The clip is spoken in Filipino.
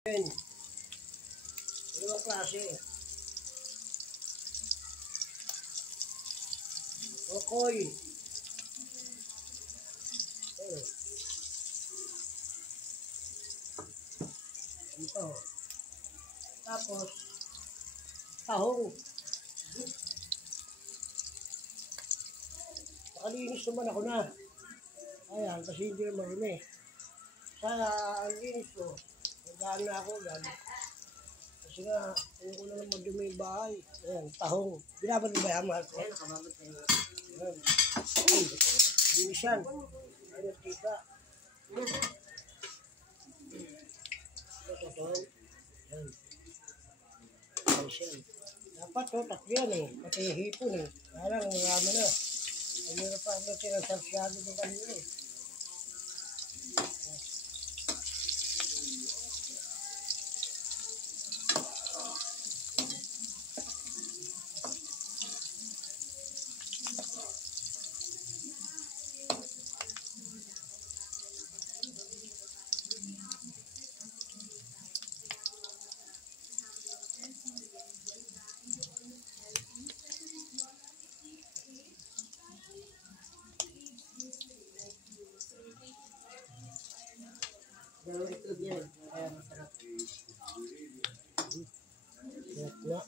Dalawang klase. Okoy. Ito. Tapos, tahong. Nakalinis naman ako na. Ayan, kasi hindi na marumi. Sa linis ko, nagdaan na ako dyan. Kasi nga, ayoko na lang madumi yung bahay. Ayan, tahong. Binabad mo ba yan, mahal ko? Ayan, nakababad tayo. Ayan. Linis yan. Ayan, tika. Ito. Ayan. Ayos yan. Dapat to, tatlo yan eh. Pati hipon eh. Kaya lang, marami na. Ayun pa ang sinasasyado ng kanina eh. Dalawang itlog yan. Kaya masarap. Sarap nga.